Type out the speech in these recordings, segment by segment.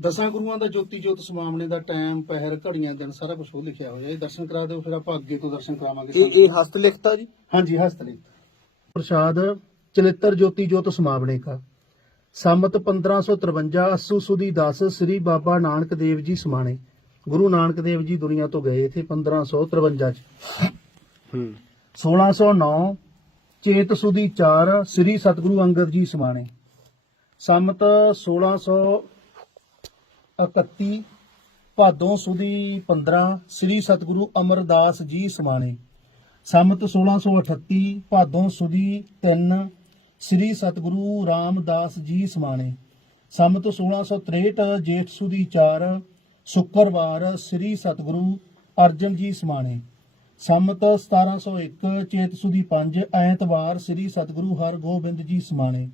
ਦਸਾਂ ਗੁਰੂਆਂ ਦਾ ਜੋਤੀ ਜੋਤ ਸਮਾਮਣੇ ਦਾ ਟਾਈਮ ਪਹਿਰ ਘੜੀਆਂ ਦਿਨ ਸਾਰਾ ਕੁਝ ਉਹ ਲਿਖਿਆ ਹੋਇਆ। ਇਹ ਦਰਸ਼ਨ ਕਰਾ ਦਿਓ ਫਿਰ ਆਪਾਂ ਅੱਗੇ ਤੋਂ ਦਰਸ਼ਨ ਕਰਾਵਾਂਗੇ ਇਹ ਇਹ ਹਸਤ ਲਿਖਤਾ ਜੀ? ਹਾਂਜੀ ਹਸਤਲਿਖ ਪ੍ਰਸਾਦ ਚਲਿੱਤਰ ਜੋਤੀ ਜੋਤ ਸਮਾਵਣੇ ਕਾ। ਸੰਮਤ 1553 ਅੱਸੂ ਸੁਦੀ 10 ਸ੍ਰੀ ਬਾਬਾ ਨਾਨਕ ਦੇਵ ਜੀ ਸਮਾਣੇ। ਗੁਰੂ ਨਾਨਕ ਦੇਵ ਜੀ ਦੁਨੀਆ ਤੋਂ ਗਏ ਇਥੇ 1553 ਚ। ਹੂੰ। 1609 ਚੇਤ ਸੁਦੀ 4 ਸ੍ਰੀ ਸਤਿਗੁਰੂ ਅੰਗਦ ਜੀ ਸਮਾਣੇ। ਸੰਮਤ 1631 ਭਾਦੋਂ ਸੁਦੀ 15 ਸ੍ਰੀ ਸਤਿਗੁਰੂ ਅਮਰਦਾਸ ਜੀ ਸਮਾਣੇ। ਸੰਮਤ 1638 ਭਾਦੋਂ ਸੁਦੀ 3 ਸ੍ਰੀ ਸਤਿਗੁਰੂ ਰਾਮਦਾਸ ਜੀ ਸਮਾਣੇ। ਸੰਮਤ 1663 ਜੇਠ ਸੁਦੀ 4 ਸ਼ੁੱਕਰਵਾਰ ਸ੍ਰੀ ਸਤਿਗੁਰੂ ਅਰਜਨ ਜੀ ਸਮਾਣੇ। ਸੰਮਤ 1701 ਚੇਤ ਸੁਦੀ 5 ਐਤਵਾਰ ਸ੍ਰੀ ਸਤਿਗੁਰੂ ਹਰਗੋਬਿੰਦ ਜੀ ਸਮਾਣੇ।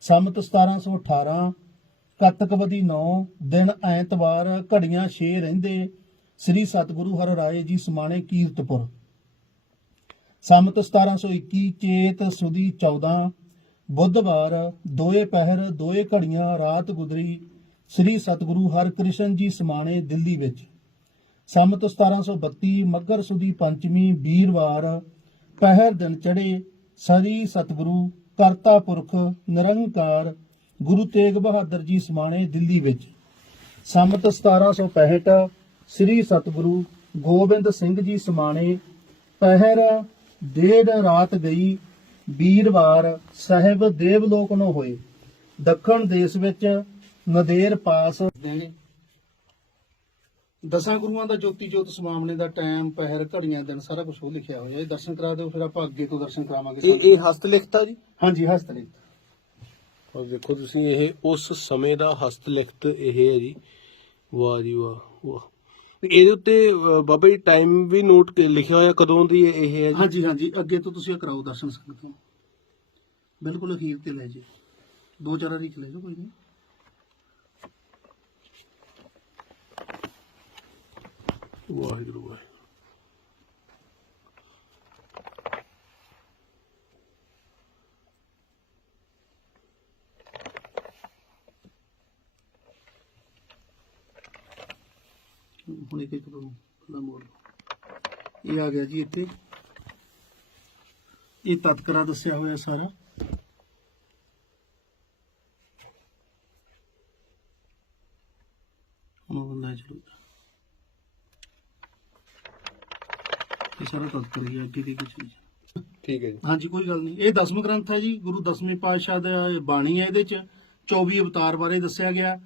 ਸੰਮਤ 1718 ਕਤਕਵਦੀ 9 ਦਿਨ ਐਤਵਾਰ ਘੜੀਆਂ 6 ਰਹਿੰਦੇ, ਸ੍ਰੀ ਸਤਿਗੁਰੂ ਹਰ ਰਾਏ ਜੀ ਸਮਾਣੇ ਕੀਰਤਪੁਰ। ਸੰਮਤ 1721 ਚੇਤ ਸੁਦੀ 14 ਬੁੱਧਵਾਰ ਦੋਏ ਪਹਿਰ, ਦੋਏ ਘੜੀਆਂ ਰਾਤ ਗੁਜ਼ਰੀ ਸ੍ਰੀ ਸਤਿਗੁਰੂ ਹਰਕ੍ਰਿਸ਼ਨ ਜੀ ਸਮਾਣੇ ਦਿੱਲੀ ਵਿੱਚ। ਸੰਮਤ 1732 ਮੱਘਰ ਸੁਦੀ ਪੰਚਮੀ, ਵੀਰਵਾਰ ਪਹਿਰ ਦਿਨ ਚੜੇ ਸ੍ਰੀ ਸਤਿਗੁਰੂ ਕਰਤਾ ਪੁਰਖ, ਨਿਰੰਕਾਰ ਗੁਰੂ ਤੇਗ ਬਹਾਦਰ ਜੀ ਸਮਾਣੇ ਦਿੱਲੀ ਵਿੱਚ। ਸੰਮਤ 1765 ਸ੍ਰੀ ਸਤਿਗੁਰੂ ਗੋਬਿੰਦ ਸਿੰਘ ਜੀ ਸਮਾਣੇ ਪਹਿਰ ਡੇਢ ਰਾਤ ਗਈ ਵੀਰਵਾਰ ਸਾਹਿਬ ਦੇਵਲੋਕ ਨੂੰ ਹੋਏ। ਦੱਖਣ ਦੇਸ਼ ਵਿੱਚ ਨਦੇਰ ਪਾਸ ਦੇਣੇ। ਦਸਾਂ ਗੁਰੂਆਂ ਦਾ ਜੋਤੀ ਜੋਤ ਸਮਾਮਣੇ ਦਾ ਟਾਈਮ ਪਹਿਰ ਘੜੀਆਂ ਦਿਨ ਸਾਰਾ ਕੁਝ ਉਹ ਲਿਖਿਆ ਹੋਇਆ। ਇਹ ਦਰਸ਼ਨ ਕਰਾ ਦਿਓ ਫਿਰ ਆਪਾਂ ਅੱਗੇ ਤੋਂ ਦਰਸ਼ਨ ਕਰਾਵਾਂਗੇ। ਇਹ ਇਹ ਹਸਤ ਲਿਖਤਾ ਜੀ? ਹਾਂਜੀ ਹਸਤਲਿਖ ਔਰ ਦੇਖੋ ਤੁਸੀਂ ਇਹ ਉਸ ਸਮੇਂ ਦਾ ਹਸਤ ਲਿਖਤ ਇਹ ਹੈ ਜੀ। ਵਾਹ ਜੀ ਵਾਹ ਵਾਹ। ਇਹਦੇ ਉੱਤੇ ਬਾਬਾ ਜੀ ਟਾਈਮ ਵੀ ਨੋਟ ਲਿਖਿਆ ਹੋਇਆ ਕਦੋਂ ਦੀ ਇਹ ਹੈ ਹਾਂਜੀ ਹਾਂਜੀ। ਅੱਗੇ ਤੋਂ ਤੁਸੀਂ ਇਹ ਕਰਾਓ ਦਰਸ਼ਨ ਸੰਗਤ ਨੂੰ। ਬਿਲਕੁਲ ਅਖੀਰ ਤੇ ਲੈ ਜੀ ਦੋ ਚਾਰਾਂ ਦੀ ਚ ਜਾਓ, ਕੋਈ ਨਹੀਂ। ਹੁਣ ਇੱਕ ਇੱਕ ਪਹਿਲਾਂ ਮੋੜ ਲਓ। ਇਹ ਆ ਗਿਆ ਜੀ ਇੱਥੇ। ਇਹ ਤਤਕਰਾ ਦੱਸਿਆ ਹੋਇਆ ਸਾਰਾ। ਹੁਣ ਉਹ ਬੰਦਾ ਚਲੋ ਇਹ ਸਾਰਾ ਤਤਕਰਾ ਹੀ ਹੈ ਅੱਗੇ ਦੀ ਕੁਝ ਠੀਕ ਹੈ ਜੀ। ਹਾਂਜੀ ਕੋਈ ਗੱਲ ਨਹੀਂ। ਇਹ ਦਸਮ ਗ੍ਰੰਥ ਹੈ ਜੀ। ਗੁਰੂ ਦਸਵੇਂ ਪਾਤਸ਼ਾਹ ਦਾ ਬਾਣੀ ਹੈ ਇਹਦੇ ਚ। 24 ਅਵਤਾਰ ਬਾਰੇ ਦੱਸਿਆ ਗਿਆ।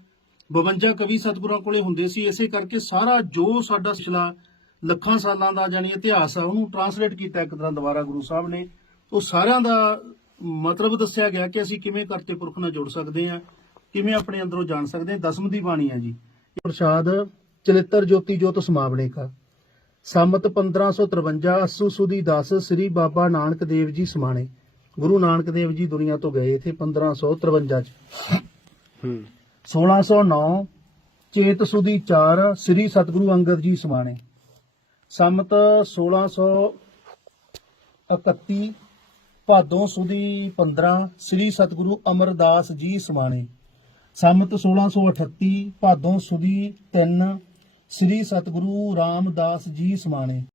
52 ਕਵੀ ਸਤਿਗੁਰਾਂ ਕੋਲੇ ਹੁੰਦੇ ਸੀ, ਇਸੇ ਕਰਕੇ ਸਾਰਾ ਜੋ ਸਾਡਾ ਪਿਛਲਾ ਲੱਖਾਂ ਸਾਲਾਂ ਦਾ ਜਾਨੀ ਇਤਿਹਾਸ ਆ, ਉਹਨੂੰ ਟਰਾਂਸਲੇਟ ਕੀਤਾ ਇੱਕ ਤਰ੍ਹਾਂ ਦੁਬਾਰਾ ਗੁਰੂ ਸਾਹਿਬ ਨੇ। ਉਹ ਸਾਰਿਆਂ ਦਾ ਮਤਲਬ ਦੱਸਿਆ ਗਿਆ ਕਿ ਅਸੀਂ ਕਿਵੇਂ ਕਰਤੇ ਪੁਰਖ ਨਾਲ ਜੁੜ ਸਕਦੇ ਹਾਂ, ਕਿਵੇਂ ਆਪਣੇ ਅੰਦਰੋਂ ਜਾਣ ਸਕਦੇ ਹਾਂ। ਦਸਮ ਦੀ ਬਾਣੀ ਆ ਜੀ। ਪ੍ਰਸ਼ਾਦ ਚਲਿੱਤਰ ਜੋਤੀ ਜੋਤ ਸਮਾਵਣੇ ਕਾ ਸੰਮਤ 1553 ਅੱਸੂ ਸੁਦੀ 10 ਸ੍ਰੀ ਬਾਬਾ ਨਾਨਕ ਦੇਵ ਜੀ ਸਮਾਣੇ। ਗੁਰੂ ਨਾਨਕ ਦੇਵ ਜੀ ਦੁਨੀਆ ਤੋਂ ਗਏ ਇਥੇ 1553 ਚ। ਹੂੰ। 1609 ਚੇਤ ਸੁਦੀ 4 ਸ੍ਰੀ ਸਤਿਗੁਰੂ ਅੰਗਦ ਜੀ ਸਮਾਣੇ। ਸੰਮਤ 1631 ਭਾਦੋਂ ਸੁਦੀ 15 ਸ੍ਰੀ ਸਤਿਗੁਰੂ ਅਮਰਦਾਸ ਜੀ ਸਮਾਣੇ। ਸੰਮਤ 1638 ਭਾਦੋਂ ਸੁਦੀ 3 ਸ੍ਰੀ ਸਤਿਗੁਰੂ ਰਾਮਦਾਸ ਜੀ ਸਮਾਣੇ।